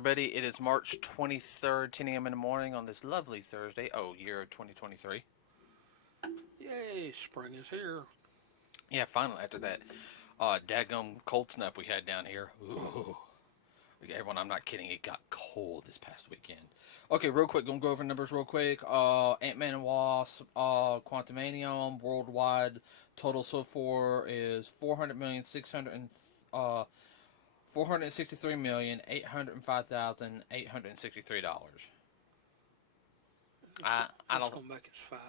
everybody? It is March 23rd, 10 a.m. in the morning on this lovely Thursday. Oh, year 2023. Yay, spring is here. Yeah, finally, after that daggum cold snap we had down here. Ooh. Everyone, I'm not kidding. It got cold this past weekend. Okay, real quick. Gonna go over numbers real quick. Ant-Man and Wasp, Quantumanium, worldwide total so far is 463,805,863. I It's don't. gonna make it 5.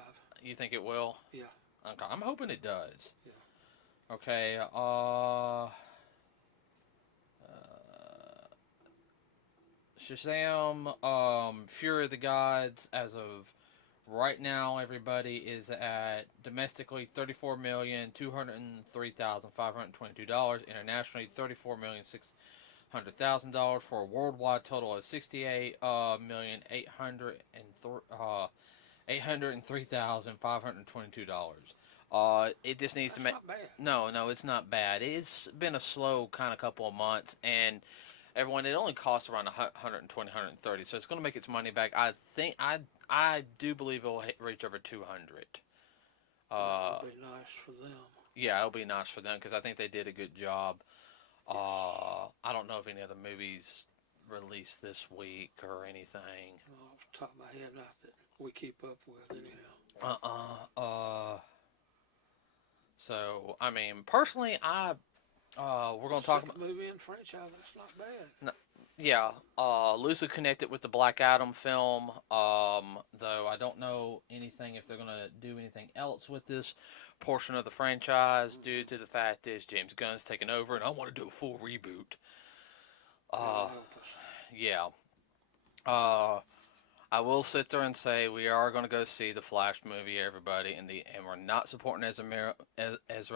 You think it will? Yeah, Okay, I'm hoping it does. yeah. Okay. Shazam, Fury of the Gods, as of right now, everybody is at domestically $34,203,522. Internationally, $34,600,000 for a worldwide total of $68,803,522. It just needs to That's make. not bad. No, it's not bad. It's been a slow kind of couple of months, and everyone, it only costs around 120, 130, so it's going to make its money back. I do believe it will reach over 200. That would be nice for them. Yeah, it'll be nice for them because I think they did a good job. Yes. I don't know if any other movies released this week or anything. Well, off the top of my head, not that we keep up with anyhow. So I mean, personally, we're gonna talk about. Movie and franchise. That's not bad. No, yeah, loosely connected with the Black Adam film. Though I don't know anything if they're gonna do anything else with this portion of the franchise, due to the fact is James Gunn's taken over, and I want to do a full reboot. Help us. Yeah. I will sit there and say we are going to go see the Flash movie, everybody, and we're not supporting Ezra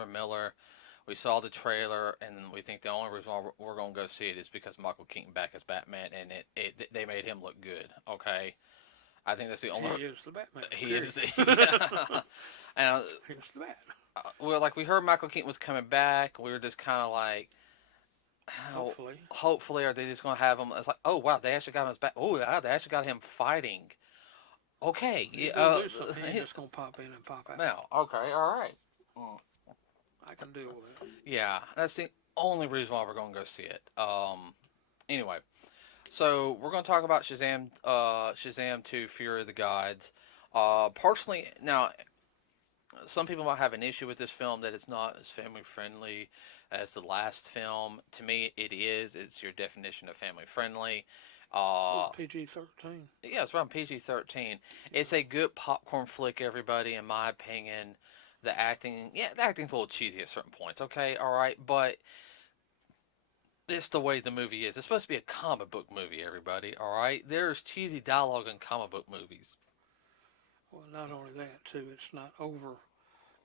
Miller. We saw the trailer, and we think the only reason why we're going to go see it is because Michael Keaton back as Batman, and they made him look good. Okay, I think that's the only. He is the Batman. He is. Yeah. And He's the Bat. well, like we heard Michael Keaton was coming back. We were just kind of like, hopefully, are they just going to have him? It's like, oh wow, they actually got him as back. Oh wow, they actually got him fighting. Okay, He's gonna do something. He's just gonna pop in and pop out. Now, okay, all right. I can deal with it. Yeah, that's the only reason why we're going to go see it. Anyway, so we're going to talk about Shazam 2, Fury of the Gods. Personally, now, some people might have an issue with this film that it's not as family friendly as the last film. To me, it is. It's your definition of family friendly. PG-13. Yeah, it's around PG-13. It's a good popcorn flick, everybody, in my opinion. The acting's a little cheesy at certain points, okay, alright, but it's the way the movie is. It's supposed to be a comic book movie, everybody, alright? There's cheesy dialogue in comic book movies. Well, not only that, too, it's not over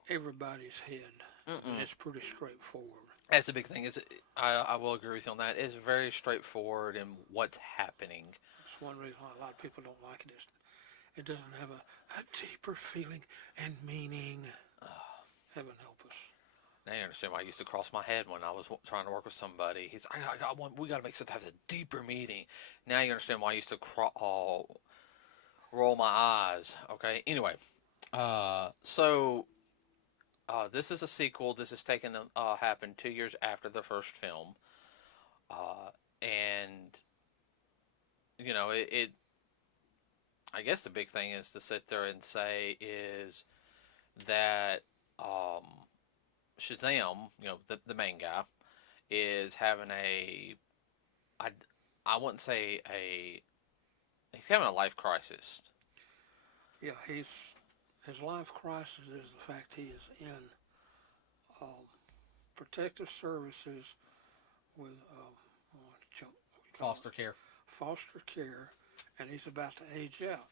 everybody's head. It's pretty straightforward. That's the big thing. I will agree with you on that. It's very straightforward in what's happening. That's one reason why a lot of people don't like it. It doesn't have a deeper feeling and meaning. Heaven help us. Now you understand why I used to cross my head when I was trying to work with somebody. He's like, I got one. We got to make something have a deeper meaning. Now you understand why I used to roll my eyes. Okay. Anyway, this is a sequel. This is happened 2 years after the first film, and you know it. I guess the big thing is to sit there and say is that Shazam, the main guy, is having I wouldn't say he's having a life crisis. Yeah, his life crisis is the fact he is in protective services with Foster care. Foster care, and he's about to age out.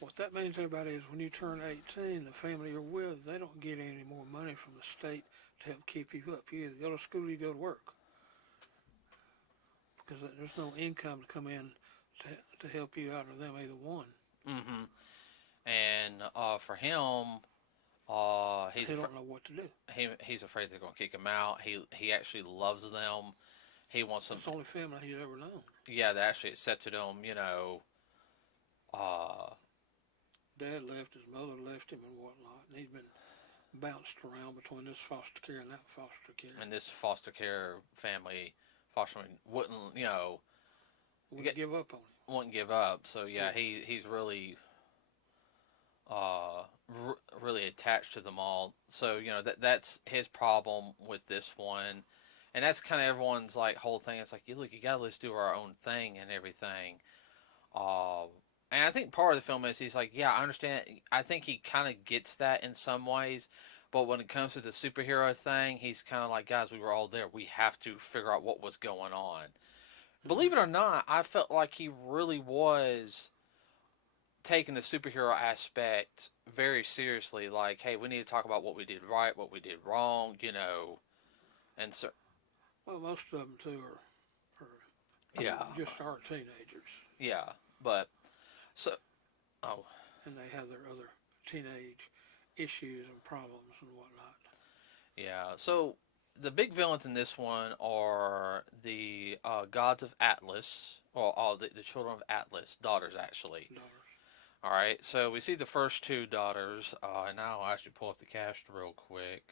What that means, everybody, is when you turn 18, the family you're with, they don't get any more money from the state to help keep you up. You either go to school or you go to work. Because there's no income to come in to help you out, or them, either one. Mm-hmm. And for him, He don't know what to do. He's afraid they're going to kick him out. He actually loves them. he wants them. That's the only family he's ever known. Yeah, they actually accepted him. You know, uh, Dad left, his mother left him, and whatnot. And he's been bounced around between this foster care and that foster care. and this foster care family, foster wouldn't, you know, Wouldn't give up on him. wouldn't give up. So yeah, he's really really attached to them all. So you know that's his problem with this one, and that's kind of everyone's like whole thing. It's like, you look, you gotta let's do our own thing and everything. Uh, and I think part of the film is he's like, yeah, I understand. I think he kind of gets that in some ways, but when it comes to the superhero thing, he's kind of like, guys, we were all there. We have to figure out what was going on. Believe it or not, I felt like he really was taking the superhero aspect very seriously. Like, hey, we need to talk about what we did right, what we did wrong, you know. And so, Well, most of them too are yeah, just our teenagers, yeah. But so, oh, and they have their other teenage issues and problems and whatnot. yeah. So the big villains in this one are the gods of Atlas, or the children of Atlas, daughters actually. Daughters. All right. So we see the first two daughters. And now I'll actually pull up the cast real quick.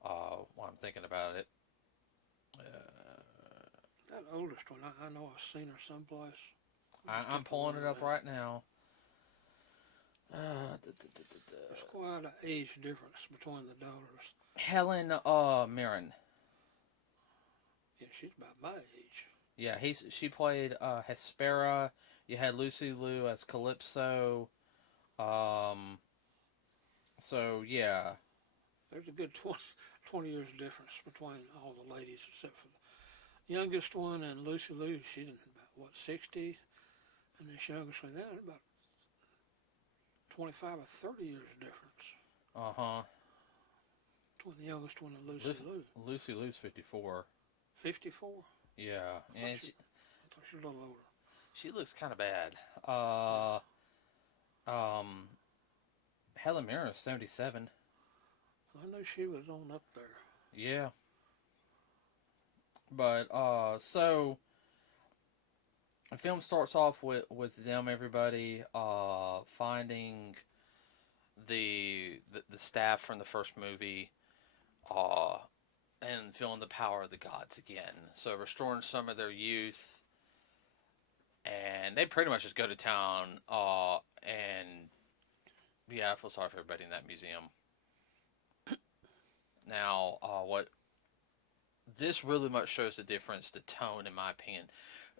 While I'm thinking about it. That oldest one, I know I've seen her someplace. I'm pulling it up right now. There's quite an age difference between the daughters. Helen Mirren. Yeah, she's about my age. Yeah, she played Hespera. You had Lucy Liu as Calypso. So yeah. There's a good 20 years difference between all the ladies except for the youngest one and Lucy Liu. She's about, what, 60? And this youngest one, about 25 or 30 years difference between the youngest one and Lucy Liu. Lucy Liu's 54. 54? Yeah. I thought she was a little older. She looks kind of bad. Helen Mirren is 77. I knew she was on up there. Yeah. But so the film starts off with them, everybody finding the staff from the first movie, and feeling the power of the gods again. So restoring some of their youth, and they pretty much just go to town. And yeah, I feel sorry for everybody in that museum. Now, what this really much shows the difference, the tone, in my opinion,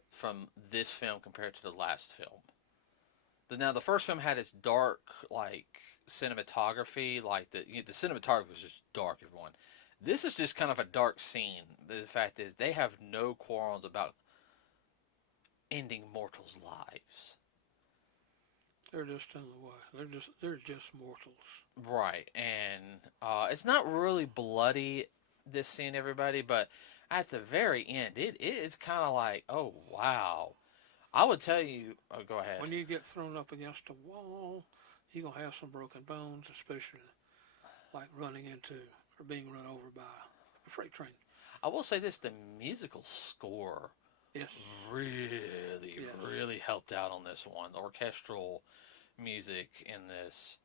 from this film compared to the last film. Now, the first film had its dark, like, cinematography. Like, the cinematography was just dark, everyone. This is just kind of a dark scene. The fact is, they have no quarrels about ending mortals' lives. They're just in the way. They're just mortals. Right, and it's not really bloody, this scene, everybody, but at the very end, it's kind of like, oh, wow. I would tell you, oh, go ahead. When you get thrown up against a wall, you're going to have some broken bones, especially like running into or being run over by a freight train. I will say this, the musical score really helped out on this one. The orchestral music in this.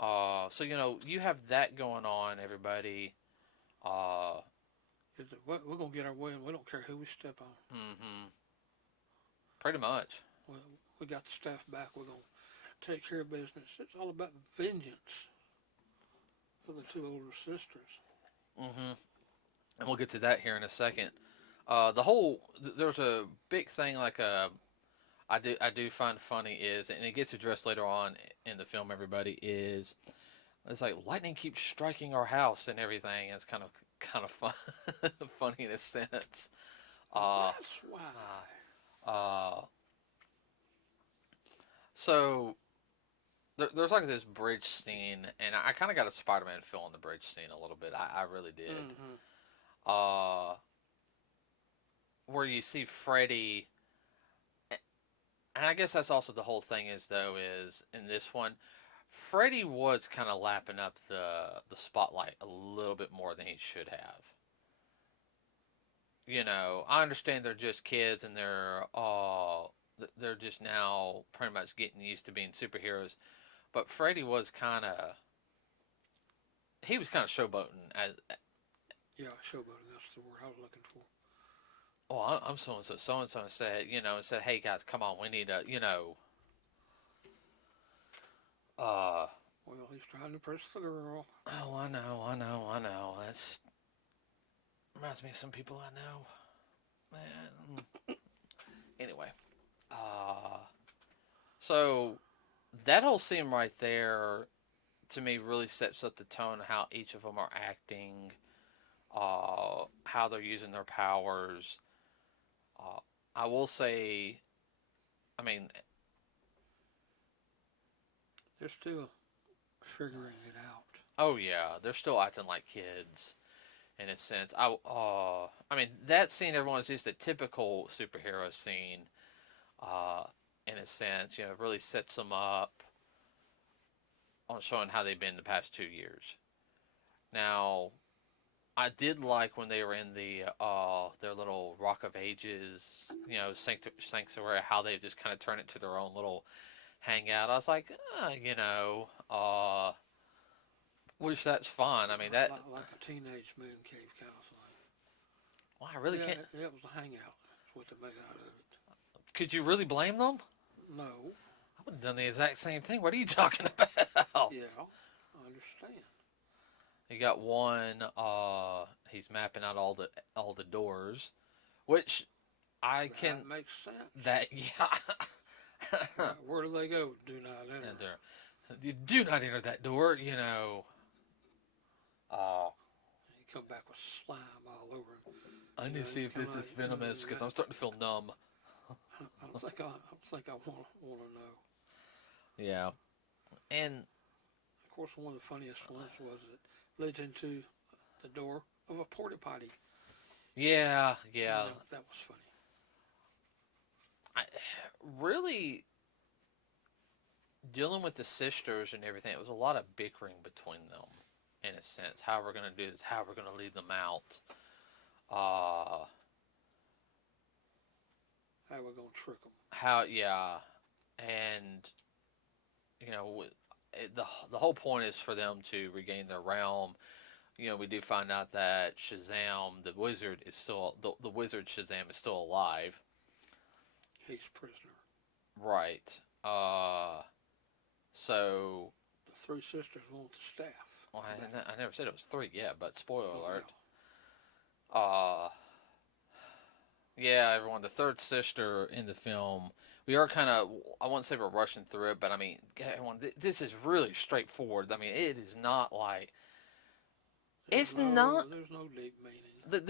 So, you know, you have that going on, everybody. We're going to get our way, and we don't care who we step on. Mm-hmm. Pretty much. We got the staff back. We're going to take care of business. It's all about vengeance for the two older sisters. Mm-hmm. And we'll get to that here in a second. There's a big thing, like I do find funny is, and it gets addressed later on in the film, everybody, is it's like lightning keeps striking our house and everything. It's kind of fun, funny in a sense. That's why. So there's like this bridge scene, and I kind of got a Spider-Man feel on the bridge scene a little bit. I really did. Mm-hmm. Where you see Freddy, and I guess that's also the whole thing is in this one, Freddy was kind of lapping up the spotlight a little bit more than he should have. I understand they're just kids and they're just now pretty much getting used to being superheroes. But Freddy was kind of he was kind of showboating as Yeah, showboating. That's the word I was looking for. oh I'm so and so said said hey guys come on we need uh Well, he's trying to press the girl. oh I know that's reminds me of some people I know man anyway uh so that whole scene right there to me really sets up the tone of how each of them are acting, how they're using their powers. Uh, I will say, I mean, They're still figuring it out. oh yeah, they're still acting like kids in a sense. I mean that scene everyone's used a typical superhero scene, uh, in a sense. It really sets them up on showing how they've been the past 2 years. Now, I did like when they were in their little Rock of Ages, sanctuary, how they just kind of turn it to their own little hangout. I was like, wish that's fun. I mean that. Like a teenage moon cave kind of thing. Well, I really Yeah, can't. it was a hangout. That's what they made out of it. Could you really blame them? No. I would have done the exact same thing. What are you talking about? Yeah, I understand. You got one. He's mapping out all the doors, which I can. That makes sense. That yeah. Where do they go? Do not enter. You do not enter that door. Uh, You come back with slime all over him. I need to see if this is venomous because I'm starting to feel numb. I don't think I want to know. Yeah, and Of course, one of the funniest ones was it leads into the door of a porta potty. yeah. That was funny. I really dealing with the sisters and everything. It was a lot of bickering between them, in a sense. How we're gonna do this? How we're gonna leave them out? Uh, How we gonna trick them? how? Yeah, and you know, the whole point is for them to regain their realm. We do find out that Shazam, the wizard, is still the wizard Shazam is still alive. He's prisoner. Right. So. The three sisters want the staff. Well, I never said it was three yet, but spoiler alert. Yeah. Yeah, everyone. The third sister in the film. We are kind of. I won't say we're rushing through it, but I mean, everyone. This is really straightforward. I mean, it is not like. It's not. There's no deep meaning.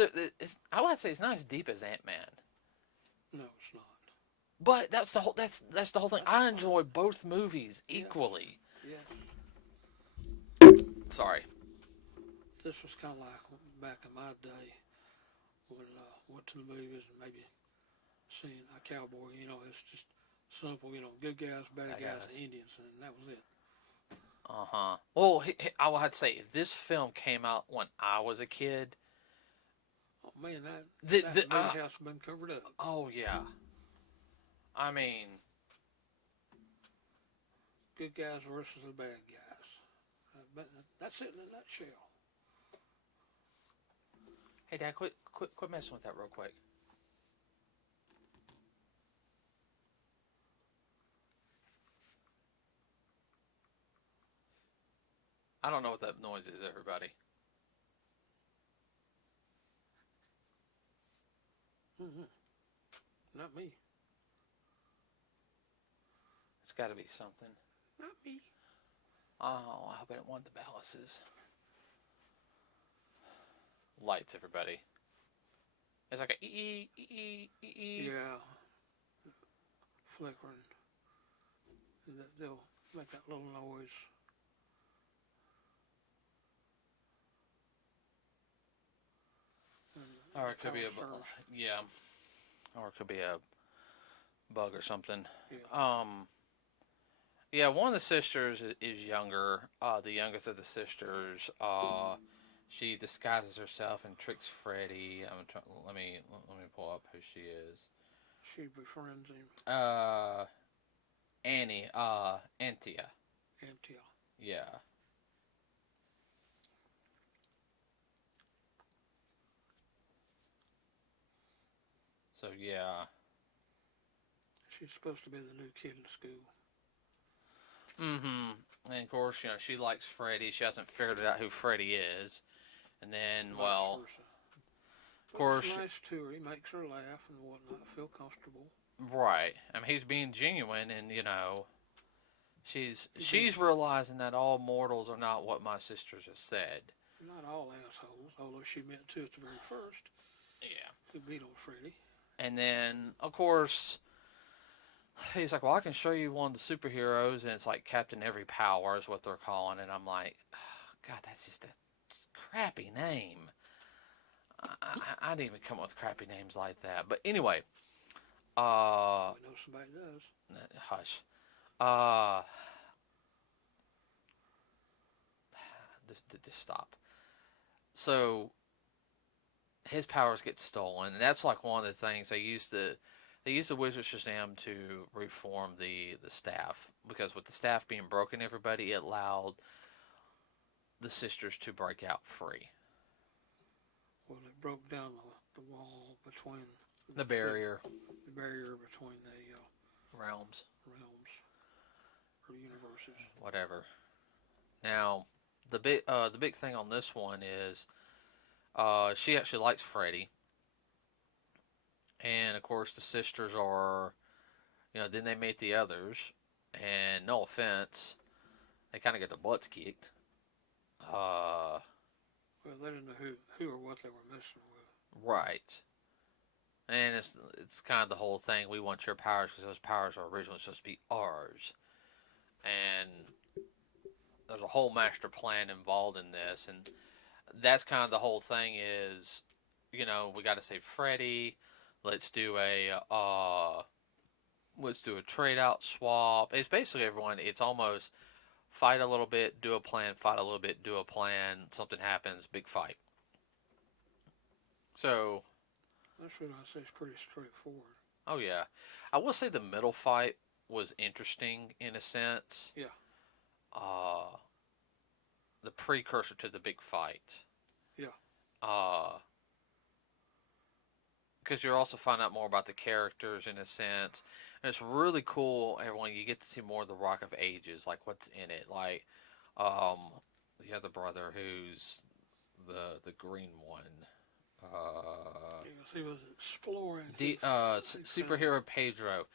I would say it's not as deep as Ant-Man. No, it's not. But that's the whole. That's the whole thing. I enjoy both movies equally. Yes. Sorry. This was kind of like back in my day when I went to the movies and maybe seeing a cowboy. It's just simple. Good guys, bad guys, Indians, and that was it. Well, I would have to say if this film came out when I was a kid. Oh man, that movie house been covered up. Oh yeah. I mean, good guys versus the bad guys. That's it in a nutshell. Hey Dad, quit messing with that real quick. I don't know what that noise is, everybody. Not me. It's got to be something. Not me. Oh, I hope I didn't want the ballasts. Lights, everybody. It's like a Yeah. Flickering. They'll make that little noise. Or it could be yeah. Or it could be a bug or something. Yeah. Yeah, one of the sisters is younger. The youngest of the sisters, She disguises herself and tricks Freddy. Let me pull up who she is. She befriends him. Uh, Annie. Antia. Antia. Yeah. So yeah. She's supposed to be the new kid in school. Mm-hmm. And of course, she likes Freddy. She hasn't figured out who Freddy is. And then, Vice well, versa. of But it's course, nice too. He makes her laugh and whatnot, feel comfortable. right. I mean, he's being genuine, and she's He's being, she's realizing that all mortals are not what my sisters have said. not all assholes, although she meant to at the very first. Yeah. Who beat on Freddy. And then, of course, he's like, "Well, I can show you one of the superheroes," and it's like Captain Every Power is what they're calling it. I'm like, oh, God, that's just a crappy name. I didn't even come up with crappy names like that. But anyway, We know somebody does. hush. Uh, just stop. So his powers get stolen, and that's like one of the things they used the Wizard Shazam to reform the staff, because with the staff being broken, everybody, it allowed the sisters to break out free. Well, they broke down the wall between The barrier the barrier between the realms, realms or universes. whatever. Now, the big thing on this one is she actually likes Freddy, and of course the sisters are, then they meet the others, and no offense, they kind of get their butts kicked. Uh, Well, they didn't know who or what they were messing with. right. And it's kind of the whole thing. We want your powers because those powers are originally supposed to be ours, and there's a whole master plan involved in this, and that's kind of the whole thing. Is we got to save Freddy. Let's do a trade out swap. It's basically everyone. It's almost fight a little bit, do a plan, fight a little bit, do a plan. Something happens, big fight. So, That's what I say is pretty straightforward. oh yeah, I will say the middle fight was interesting in a sense. Yeah. Uh, the precursor to the big fight. Yeah. Uh, because you're also finding out more about the characters in a sense. And it's really cool. Everyone, you get to see more of the Rock of Ages, like what's in it, like um, the other brother who's the green one. Because he was exploring The his superhero Pedro.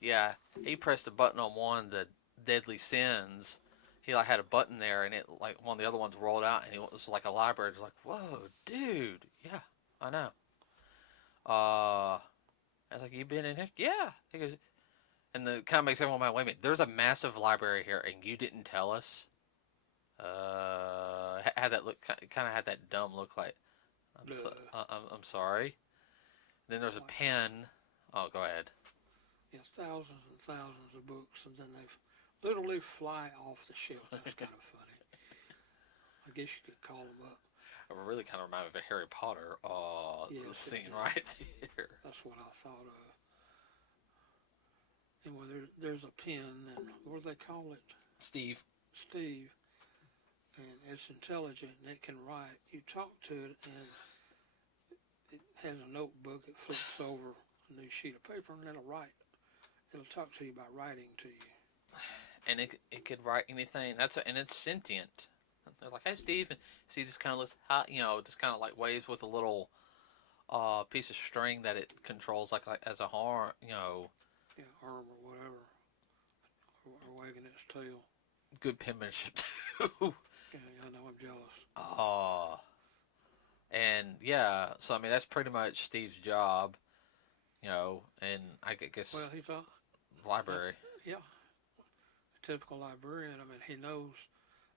Yeah, he pressed a button on one of the deadly sins. He like had a button there, and it like one of the other ones rolled out, and it was like a library. It was like, whoa, dude. Yeah, I know. I was like, you been in here? Yeah. He goes, and the kind of makes everyone mad. Wait a minute, there's a massive library here, and you didn't tell us. Had that look, kind of had that dumb look, like I'm sorry. Then there's a pen. Oh, go ahead. Yes, thousands and thousands of books, and then they literally fly off the shelf. That's kind of funny. I guess you could call them up. It really kind of reminded me of a Harry Potter Yes, scene right there. That's what I thought of. Anyway, there's a pen, and what do they call it? Steve. Steve. And it's intelligent, and it can write. You talk to it, and it has a notebook. It flips over a new sheet of paper, and it'll write. It'll talk to you by writing to you. And it could write anything. And it's sentient. They're like, hey, Steve. And Steve just kind of looks hot, just kind of like waves with a little piece of string that it controls, like as a horn, Yeah, arm or whatever. Or wagging its tail. Good penmanship, too. Yeah, I know, I'm jealous. And yeah, so I mean, that's pretty much Steve's job, and I guess Well, he's a library. Yeah, a typical librarian. I mean, he knows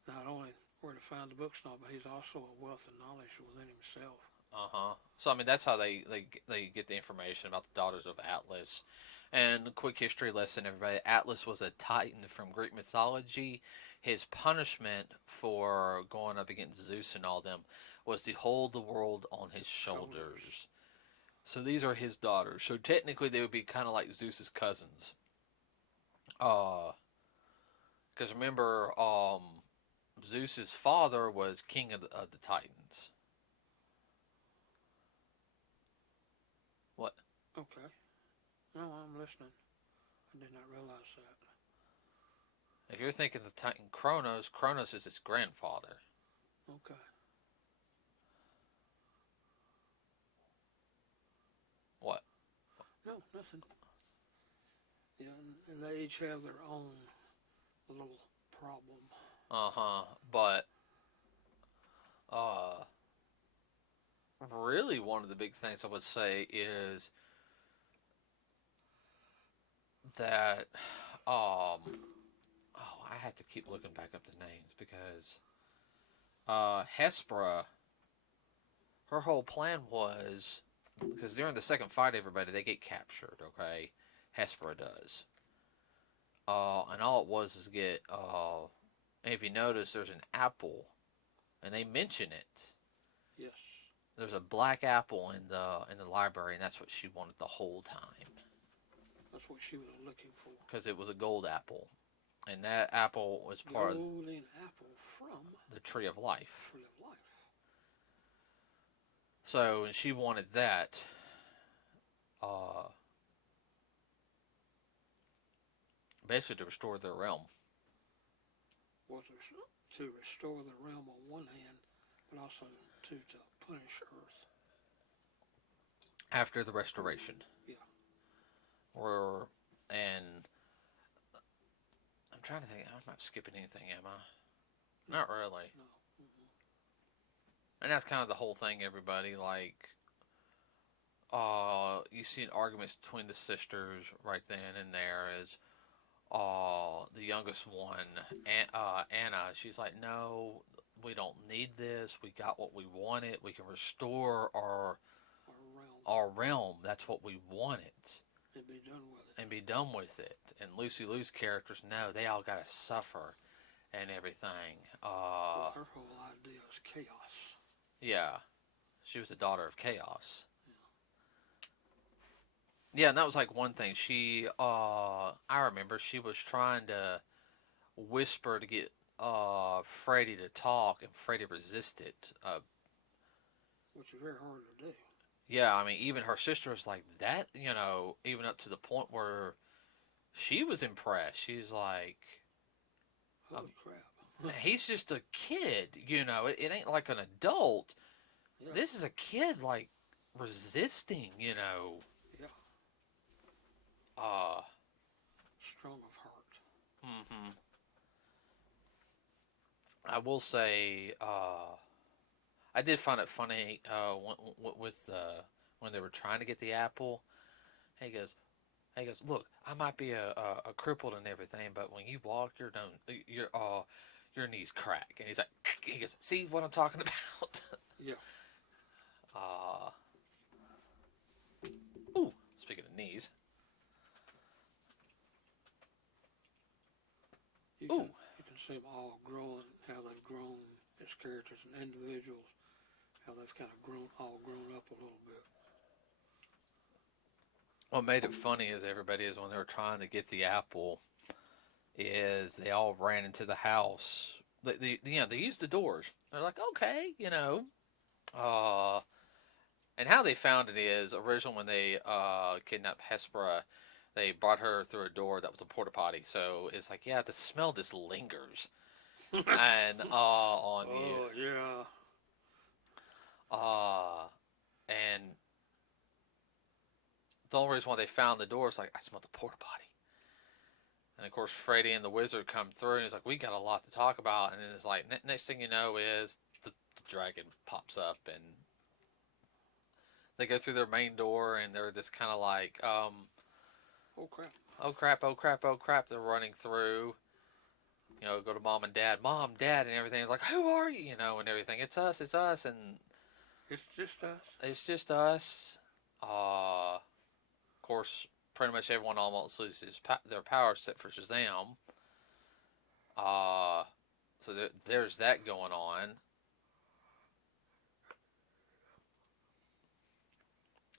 not only where to find the books, but he's also a wealth of knowledge within himself. So I mean, that's how they get the information about the daughters of Atlas. And a quick history lesson, everybody. Atlas was a titan from Greek mythology. His punishment for going up against Zeus and all them was to hold the world on his shoulders. So these are his daughters. So technically, they would be kind of like Zeus's cousins. Uh, because remember, Zeus's father was king of the Titans. What? Okay. No, I'm listening. I did not realize that. If you're thinking the Titan Kronos, Kronos is his grandfather. Okay. What? No, nothing. Yeah, and they each have their own little problem. But uh, really, one of the big things I would say is that I have to keep looking back up the names because Hespera, her whole plan was because during the second fight, everybody they get captured. Okay, Hespera does. And all it was is get. And if you notice, there's an apple, and they mention it. Yes. There's a black apple in the library, and that's what she wanted the whole time. That's what she was looking for. Because it was a gold apple, and that apple was part golden apple from the tree of life. Tree of Life. So, and she wanted that. Basically, to restore their realm. Was to restore the realm on one hand, but also to punish Earth. After the restoration. Yeah. And I'm trying to think. I'm not skipping anything, am I? Not really. No. And that's kind of the whole thing, everybody. Like, you see arguments between the sisters right then and there. Is the youngest one, Anna? She's like, no, we don't need this. We got what we wanted. We can restore our realm. That's what we wanted. And be done with it. And be done with it. And Lucy Liu's characters, no, they all gotta suffer and everything. Well, her whole idea is chaos. Yeah. She was the daughter of chaos. Yeah, and that was like one thing. She, I remember she was trying to whisper to get Freddy to talk, and Freddy resisted. Which is very hard to do. Yeah, I mean, even her sister was like that, even up to the point where she was impressed. She's like, holy crap. He's just a kid, it ain't like an adult. Yeah. This is a kid, like, resisting, Yeah. Uh, Strong of heart. I will say, I did find it funny with when they were trying to get the apple. He goes, look, I might be a crippled and everything, but when you walk, your knees crack. And he goes, see what I'm talking about? Yeah. Ooh, speaking of knees. You can see them all growing, how they've grown as characters and individuals, how they've kind of grown up a little bit. What made it funny is everybody is when they were trying to get the apple, is they all ran into the house. They used the doors. They're like, okay, and how they found it is originally when they kidnapped Hespera, they brought her through a door that was a porta potty. So it's like, yeah, the smell just lingers, and on you. Oh yeah. And the only reason why they found the door is like, I smelled the porta potty. And of course, Freddy and the Wizard come through, and he's like, we got a lot to talk about. And then it's like, next thing you know is the dragon pops up, and they go through their main door, and they're just kind of like, oh crap. Oh crap, oh crap, oh crap. They're running through, go to mom and dad, and everything. It's like, who are you, and everything. It's us. And It's just us. It's just us. Of course, pretty much everyone almost loses their power except for Shazam. Uh, so there's that going on.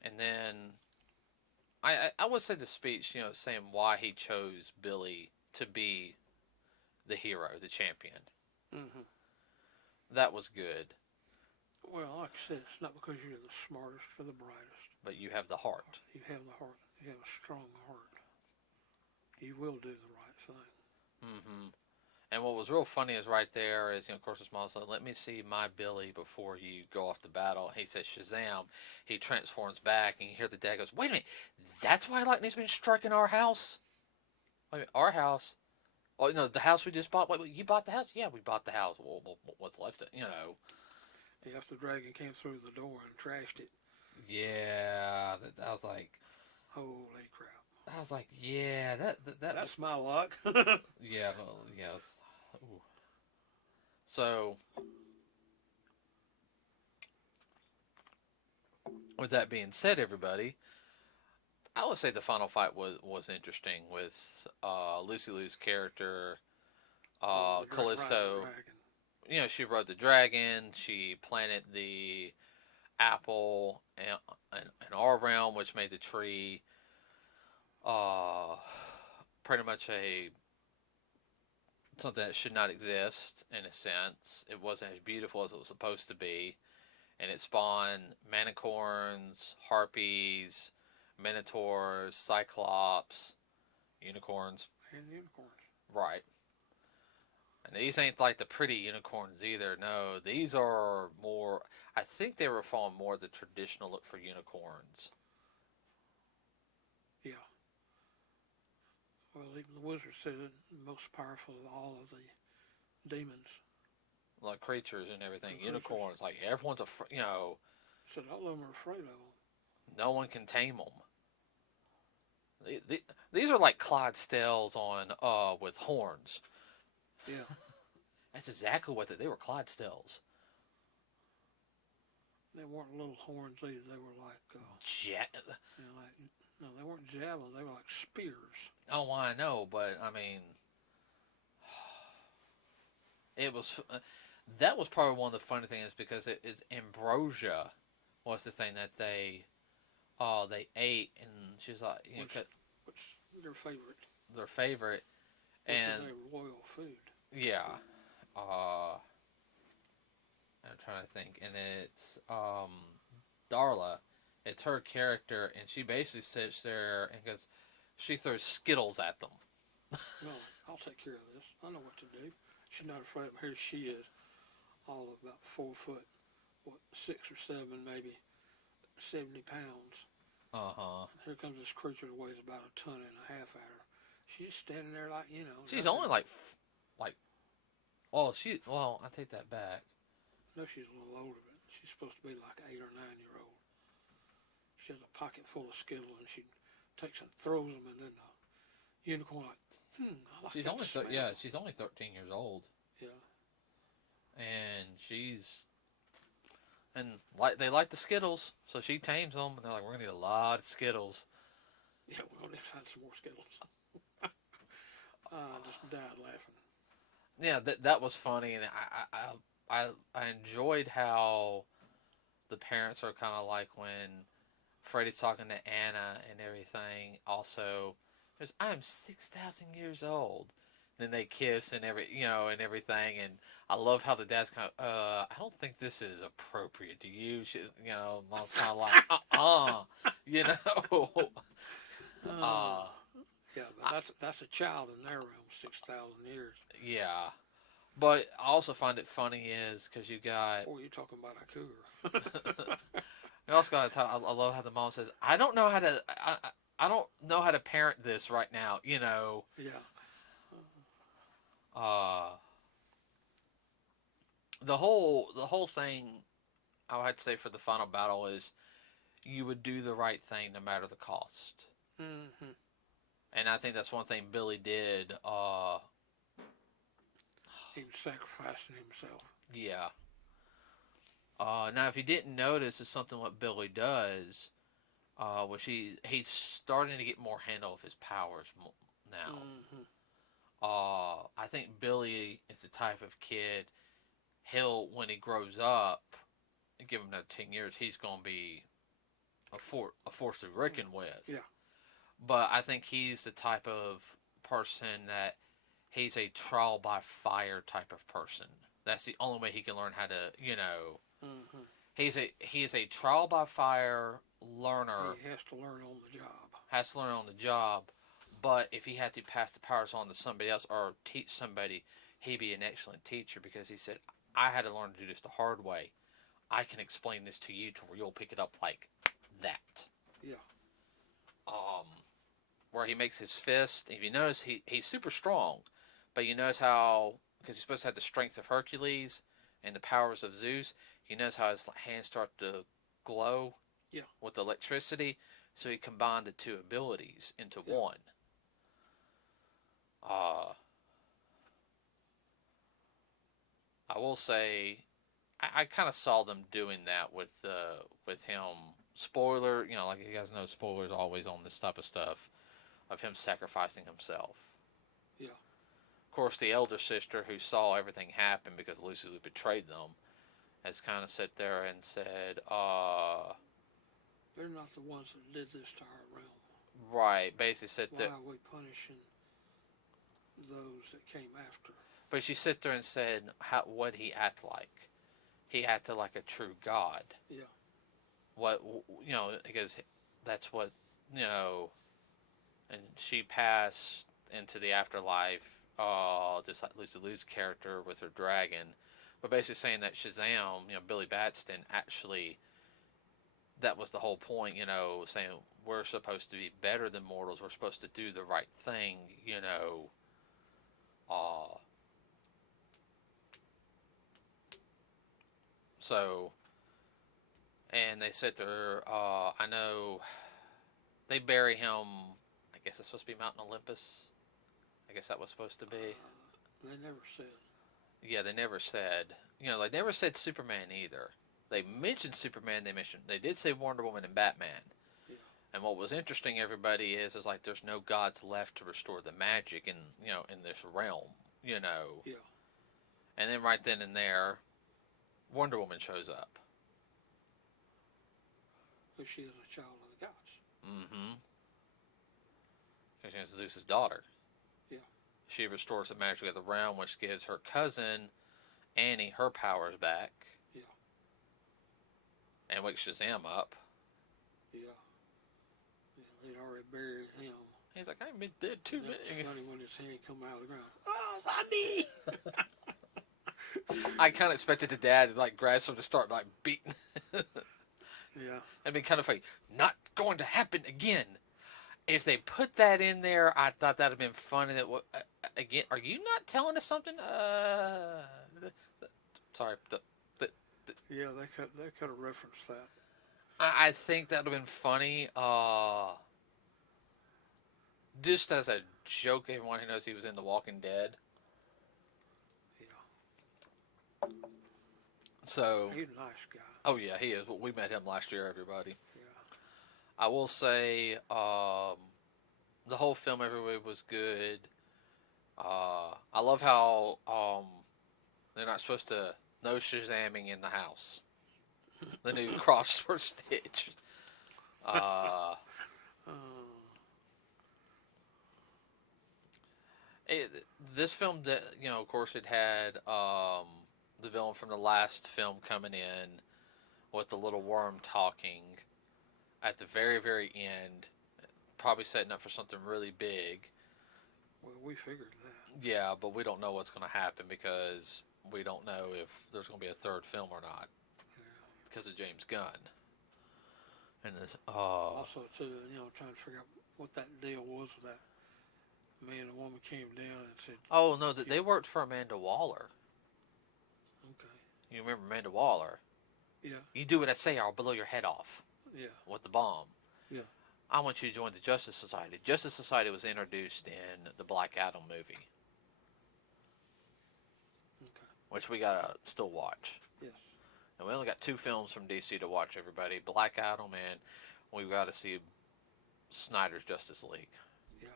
And then I would say the speech, saying why he chose Billy to be the hero, the champion. Hmm. That was good. Well, like I said, it's not because you're the smartest or the brightest. But you have the heart. You have the heart. You have a strong heart. You will do the right thing. Mm-hmm. And what was real funny is right there is, of course, his mom said, "Let me see my Billy before you go off to battle." And he says, "Shazam." He transforms back, and you hear the dad goes, "Wait a minute, that's why lightning's been striking our house? Wait, our house? Oh, the house we just bought. Wait, you bought the house? Yeah, we bought the house. Well, what's left of If the dragon came through the door and trashed it, Yeah, I was like, holy crap. yeah, That's my luck. yeah, well, yes. Ooh. So, with that being said, everybody, I would say the final fight was interesting with Lucy Liu's character, Callisto. She rode the dragon. She planted the apple in our realm, which made the tree uh, pretty much something that should not exist in a sense. It wasn't as beautiful as it was supposed to be, and it spawned manicorns, harpies, minotaurs, cyclops, unicorns. And unicorns. Right. And these ain't like the pretty unicorns either. No, these are more. I think they were following more the traditional look for unicorns. Yeah. Well, even the wizard said it the most powerful of all of the demons. Like creatures and everything. Unicorns, like everyone's Said all of them are afraid of them. No one can tame them. These are like Clydesdales on with horns. Yeah. That's exactly what they were. Clydesdales. They weren't little horns either. They were like no, they weren't javelins. They were like spears. Oh, I know, but I mean, it was. That was probably one of the funny things because it's ambrosia was the thing that they ate, and she's like, which their favorite. Their favorite, Which and is a royal food. Yeah. I'm trying to think, and it's Darla. It's her character, and she basically sits there and goes, she throws Skittles at them. No, I'll take care of this. I know what to do. She's not afraid of them. Here she is, all of about 4 foot, 6 or 7, maybe 70 pounds. Here comes this creature that weighs about 1.5 tons at her. She's standing there like, She's only like, I take that back. No, she's a little older, but she's supposed to be like 8 or 9-year-old. She has a pocket full of Skittles, and she takes and throws them, and then the unicorn I like she's that only smell. she's only 13 years old. Yeah. And they like the Skittles, so she tames them, and they're like, we're gonna need a lot of Skittles. Yeah, we're gonna find some more Skittles. I just died laughing. Yeah, that was funny, and I enjoyed how the parents are kind of like when Freddy's talking to Anna and everything. Also, because I'm 6,000 years old. Then they kiss and and everything. And I love how the dad's kind of, I don't think this is appropriate to you. Mom's kind of like, Yeah, but that's a child in their room, 6,000 years. Yeah. But I also find it funny is because you got. Boy, you're talking about a cougar. You also got to talk. I love how the mom says, "I don't know how to. I don't know how to parent this right now." Yeah. The whole thing, I would say for the final battle is, you would do the right thing no matter the cost. Mm-hmm. And I think that's one thing Billy did. He was sacrificing himself. Yeah. Now, if you didn't notice, it's something what Billy does, which he's starting to get more handle of his powers now. Mm-hmm. I think Billy is the type of kid he'll when he grows up, give him another 10 years, he's gonna be a force to reckon with. Yeah. But I think he's the type of person that he's a trial by fire type of person. That's the only way he can learn how to, Mm-hmm. he is a trial by fire learner. He has to learn on the job. Has to learn on the job. But if he had to pass the powers on to somebody else or teach somebody, he'd be an excellent teacher because he said, I had to learn to do this the hard way. I can explain this to you to where you'll pick it up like that. Yeah. Um, where he makes his fist. If you notice, he's super strong, but you notice how because he's supposed to have the strength of Hercules and the powers of Zeus. He knows how his hands start to glow. Yeah. With electricity, so he combined the two abilities into one. I will say, I kind of saw them doing that with him. Spoiler, like you guys know, spoilers always on this type of stuff, of him sacrificing himself. Yeah. Of course, the elder sister who saw everything happen because Lucy betrayed them, has kind of sat there and said, They're not the ones that did this to our realm. right, basically said Why that. are we punishing those that came after? But she sat there and said, what he act like? He acted like a true god. Yeah. What because that's what and she passed into the afterlife. Just like Lucy Liu's character with her dragon, but basically saying that Shazam, Billy Batson, actually, that was the whole point. Saying we're supposed to be better than mortals. We're supposed to do the right thing. So, and they sit there. I know they bury him. I guess it's supposed to be Mount Olympus. I guess that was supposed to be. They never said. Yeah, they never said. They never said Superman either. They mentioned Superman. They did say Wonder Woman and Batman. Yeah. And what was interesting, everybody, is like there's no gods left to restore the magic in this realm. Yeah. And then right then and there, Wonder Woman shows up. Because she is a child of the gods. Mm-hmm. Because she's Zeus's daughter. Yeah. She restores the magic of the realm, which gives her cousin Annie her powers back. Yeah. And wakes Shazam up. Yeah. They'd already buried him. He's like, I've been dead 2 minutes. It's funny when his hand come out of the ground. Oh, Sandy! I kind of expected the dad to like grab him to start like beating. Yeah. And be kind of like, not going to happen again. If they put that in there, I thought that'd have been funny. That again, are you not telling us something? Sorry. Yeah, they could have referenced that. I think that'd have been funny. Just as a joke, everyone who knows he was in The Walking Dead. Yeah. So. He's a nice guy. Oh yeah, he is. Well, we met him last year, everybody. Yeah. I will say, the whole film, everybody was good. I love how they're not supposed to no Shazamming in the house. The new crossword stitch. This film, of course, it had the villain from the last film coming in with the little worm talking at the very, very end, probably setting up for something really big. Well, we figured that. Yeah, but we don't know what's going to happen because we don't know if there's going to be a third film or not. Yeah. Because of James Gunn. And this, Also, too, trying to figure out what that deal was with that man and woman came down and said. Oh no, they worked for Amanda Waller. Okay. You remember Amanda Waller? Yeah. You do what I say, I'll blow your head off. Yeah. With the bomb. Yeah. I want you to join the Justice Society. Justice Society was introduced in the Black Adam movie. Okay. Which we gotta still watch. Yes. And we only got 2 films from DC to watch, everybody. Black Adam, and we've got to see Snyder's Justice League. Yeah.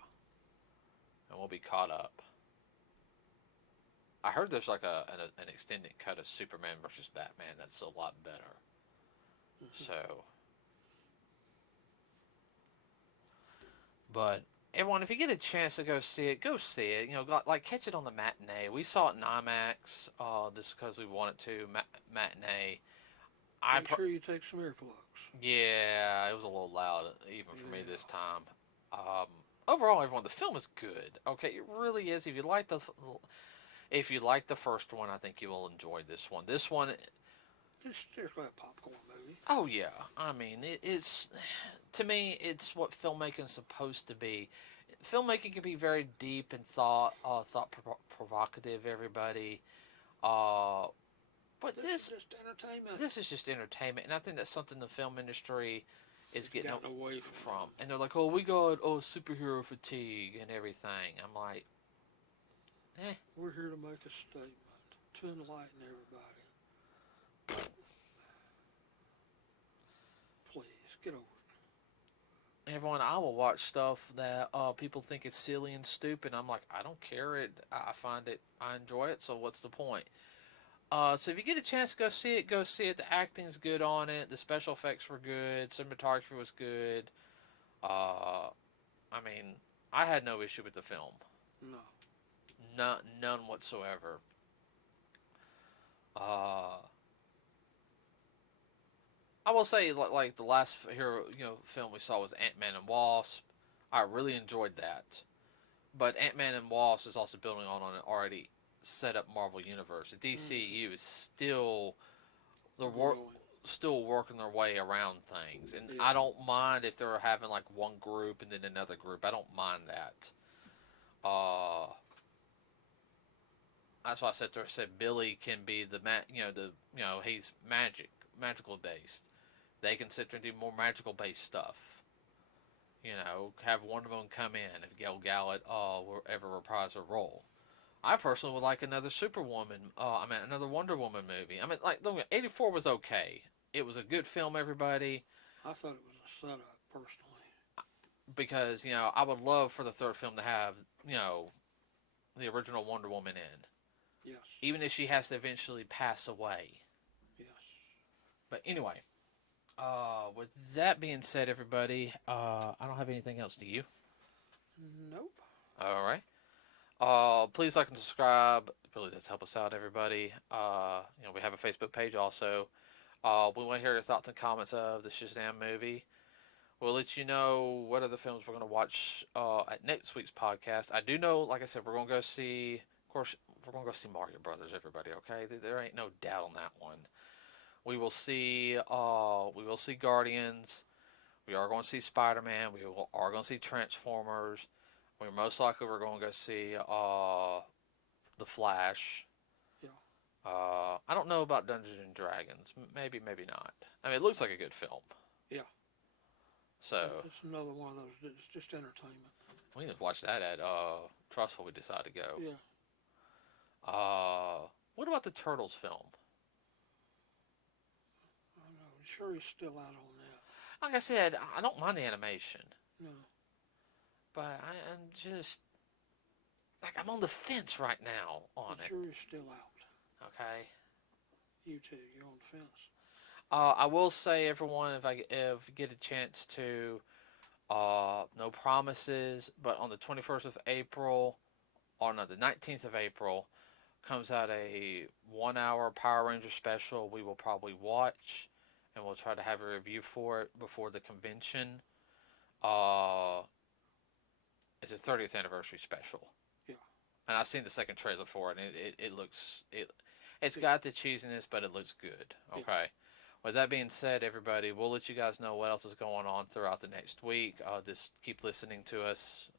And we'll be caught up. I heard there's like an extended cut of Superman versus Batman that's a lot better. So, but everyone, if you get a chance to go see it, go see it. You know, like catch it on the matinee. We saw it in IMAX. This because we wanted to matinee. Make sure you take some earplugs. Yeah, it was a little loud even for me this time. Overall, everyone, the film is good. Okay, it really is. If you like the first one, I think you will enjoy this one. This one, it's strictly a popcorn movie. Oh yeah, I mean it's to me it's what filmmaking's supposed to be. Filmmaking can be very deep and thought provocative. Everybody, but this is just entertainment. This is just entertainment, and I think that's something the film industry is getting away from. And they're like, oh, we got superhero fatigue and everything. I'm like, We're here to make a statement, to enlighten everybody. Please, get over it. Everyone, I will watch stuff that people think is silly and stupid. I'm like, I don't care. I find it. I enjoy it. So what's the point? So if you get a chance to go see it, go see it. The acting's good on it. The special effects were good. Cinematography was good. I mean, I had no issue with the film. No. None whatsoever. I will say, like the last film we saw was Ant-Man and Wasp. I really enjoyed that. But Ant-Man and Wasp is also building on an already set up Marvel universe. The DCU is still still working their way around things, and I don't mind if they're having like one group and then another group. I don't mind that. That's why I said Billy can be he's magical based. They can sit there and do more magical based stuff. Have Wonder Woman come in if Gal Gadot will ever reprise her role. I personally would like another another Wonder Woman movie. I mean, like, 84 was okay. It was a good film, everybody. I thought it was a setup, personally. Because, I would love for the third film to have, the original Wonder Woman in. Yes. Even if she has to eventually pass away. Yes. But anyway, with that being said, everybody, I don't have anything else. Do you? Nope. All right. Please like and subscribe. It really does help us out, everybody. We have a Facebook page also. We want to hear your thoughts and comments of the Shazam movie. We'll let you know what other films we're going to watch at next week's podcast. I do know, like I said, we're going to go see, of course, we're going to go see Mario Brothers, everybody, okay? There ain't no doubt on that one. We will see Guardians. We are going to see Spider-Man. Are going to see Transformers. We're going to go see The Flash. Yeah. I don't know about Dungeons and Dragons. Maybe not. I mean, it looks like a good film. Yeah. So it's another one of those. It's just entertainment. We need to watch that at Trust when we decide to go. Yeah. What about the Turtles film? I don't know. I'm sure he's still out on that. Like I said, I don't mind the animation. No. But I'm just I'm on the fence right now on it. I'm sure he's still out. Okay. You too. You're on the fence. I will say, everyone, if you get a chance to, no promises, but on the 21st of April, or no, the 19th of April, comes out a 1-hour Power Ranger special we will probably watch, and we'll try to have a review for it before the convention. It's a 30th anniversary special. Yeah. And I've seen the second trailer for it, and it's got the cheesiness, but it looks good. Okay. Yeah. With that being said, everybody, we'll let you guys know what else is going on throughout the next week. Just keep listening to us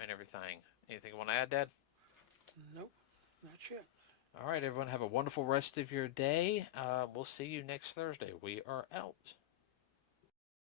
and everything. Anything you want to add, Dad? Nope. Not yet. All right, everyone. Have a wonderful rest of your day. We'll see you next Thursday. We are out.